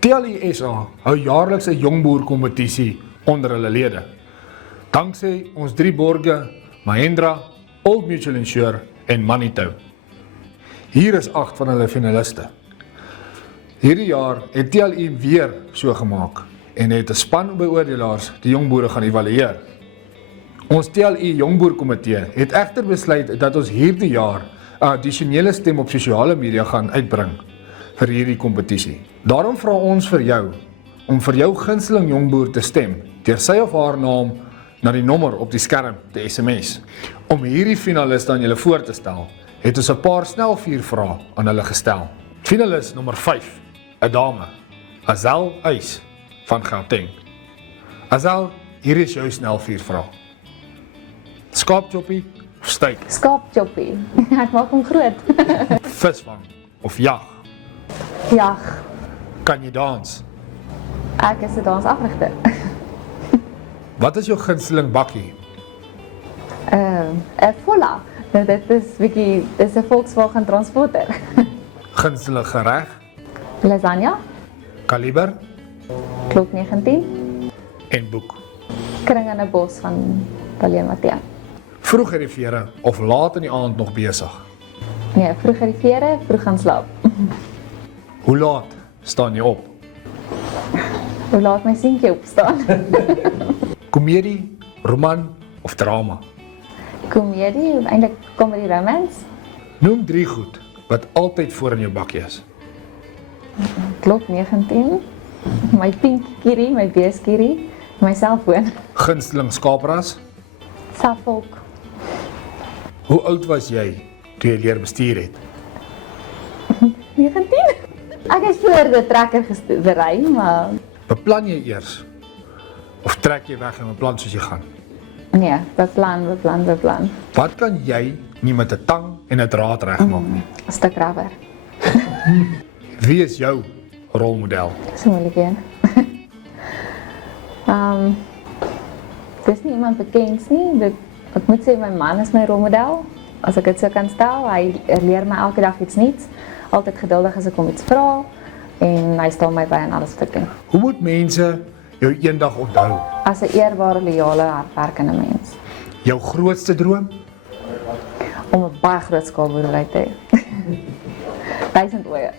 TLI SA hou jaarliks 'n jongboer-kompetisie onder hulle lede. Danksy ons 3 borge, Mahindra, Old Mutual Insure en Manito. Hier is 8 van hulle finaliste. Hierdie jaar het TLI weer so gemaak en het 'n span beoordelaars die jongboere gaan evalueer. Ons TLI jongboerkomitee het egter besluit dat ons hierdie jaar 'n addisionele stem op sosiale media gaan uitbring vir hierdie kompetisie. Daarom vra ons vir jou om vir jou gunsteling jongboer te stem deur sy of haar naam na die nommer op die skerm te SMS. Om hierdie finaliste aan julle voor te stel, het ons 'n paar snelvuurvrae aan hulle gestel. Finalis nommer 5, 'n dame, Azal Uys van Gauteng. Azal, hier is jou snelvuurvraag. Skaapchoppie of steak? Skaapchoppie. Ek maak hom groot. Visvang of jag? Jag. Kan jy dans? Ek is 'n dansafrigter. Wat is jou gunsteling bakkie? 'n Volla. Nou dit is 'n Volkswagen Transporter. Gunsteling gereg? Lasagna. Kaliber? Klok 19. En boek? Kring in 'n bos van Pauline Matthee. Vroeg arrivere of laat in die aand nog besig? Nee, vroeg arrivere, vroeg gaan slaap. Hoe laat staan jy op? Hoe laat my seentjie opstaan? Komedie, roman of drama? Komedie, eintlik comedy romance. Noem 3 goed wat altyd voor in jou bakkie is. Klok 19. My pink kierie, my beeskierie, my selfoon. Gunsteling skaapras? Suffolk. Hoe oud was jy toe jy leer bestuur het? 19. Ek is voor die trekker gery, maar Beplan jy eers? Of trek jy weg en beplan soos jy gaan? nee, beplan. Wat kan jy nie met 'n tang en 'n draad regmaak nie? 'n stuk rubber. Wie is jou rolmodel? So moeilik een. Dis nie iemand bekend nie. Ek moet sê my man is my rolmodel. As ek dit so kan stel, hy leer my elke dag iets nuuts. Altyd geduldig as ek hom iets vra en hy staan my by in alles wat ek doen. Hoe moet mense jou eendag onthou? As 'n eerbare, loyale, hardwerkende mens. Jou grootste droom? Om 'n baie groot skaalboerdery te hê. 1000 oeye.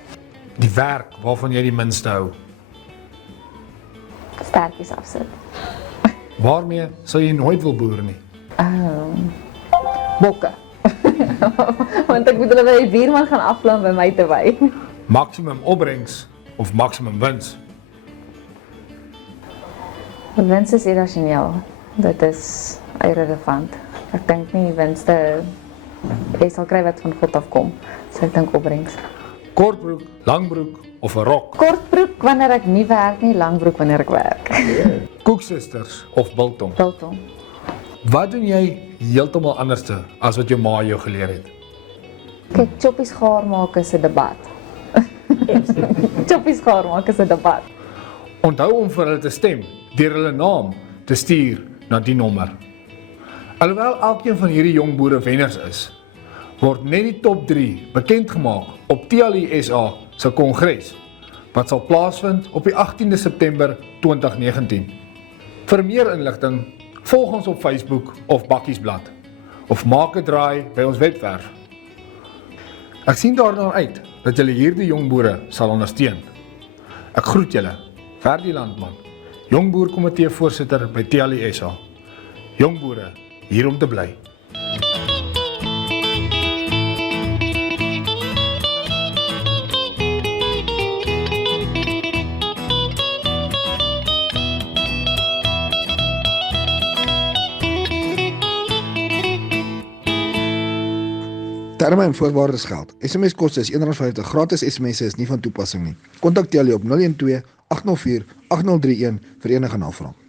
Die werk waarvan jy die minste hou. Sterkies afsit. Waarmee sou jy nooit wil boer nie? Bokke. Want ek moet hulle by die buurman gaan aflaan by my te wy. Maksimum opbrengs of maksimum wins? Wins is irrasioneel. Dit is irrelevant. Ek dink nie winste jy sal kry wat van God afkom. So ek dink opbrengs. Kortbroek, langbroek of 'n rok? Kortbroek wanneer ek nie werk nie, langbroek wanneer ek werk. Koeksisters of biltong? Biltong. Wat doen jy heeltemal anderste as wat jou ma jou geleer het? Kyk, choppies gaar maak is 'n debat. Choppies gaar maak is 'n debat. Onthou om vir hulle te stem deur hulle naam te stuur na die nommer. Alhoewel elkeen van hierdie jong boere wenners is, word net die top 3 bekend gemaak op TLI SA se kongres wat sal plaasvind op die 18de September 2019. Vir meer inligting, volg ons op Facebook of Bakkiesblad of maak 'n draai by ons webwerf. Ek sien daarna uit dat julle hierdie jong boere sal ondersteun. Ek groet julle, Ferdi Landman, jongboerkomitee voorsitter by TLI SA. Jong boere, hier om te bly. Terme en voorwaardes geld. SMS koste is R1.50. Gratis SMS'e is nie van toepassing nie. Kontak TLI op 012 804 8031 vir enige navraag.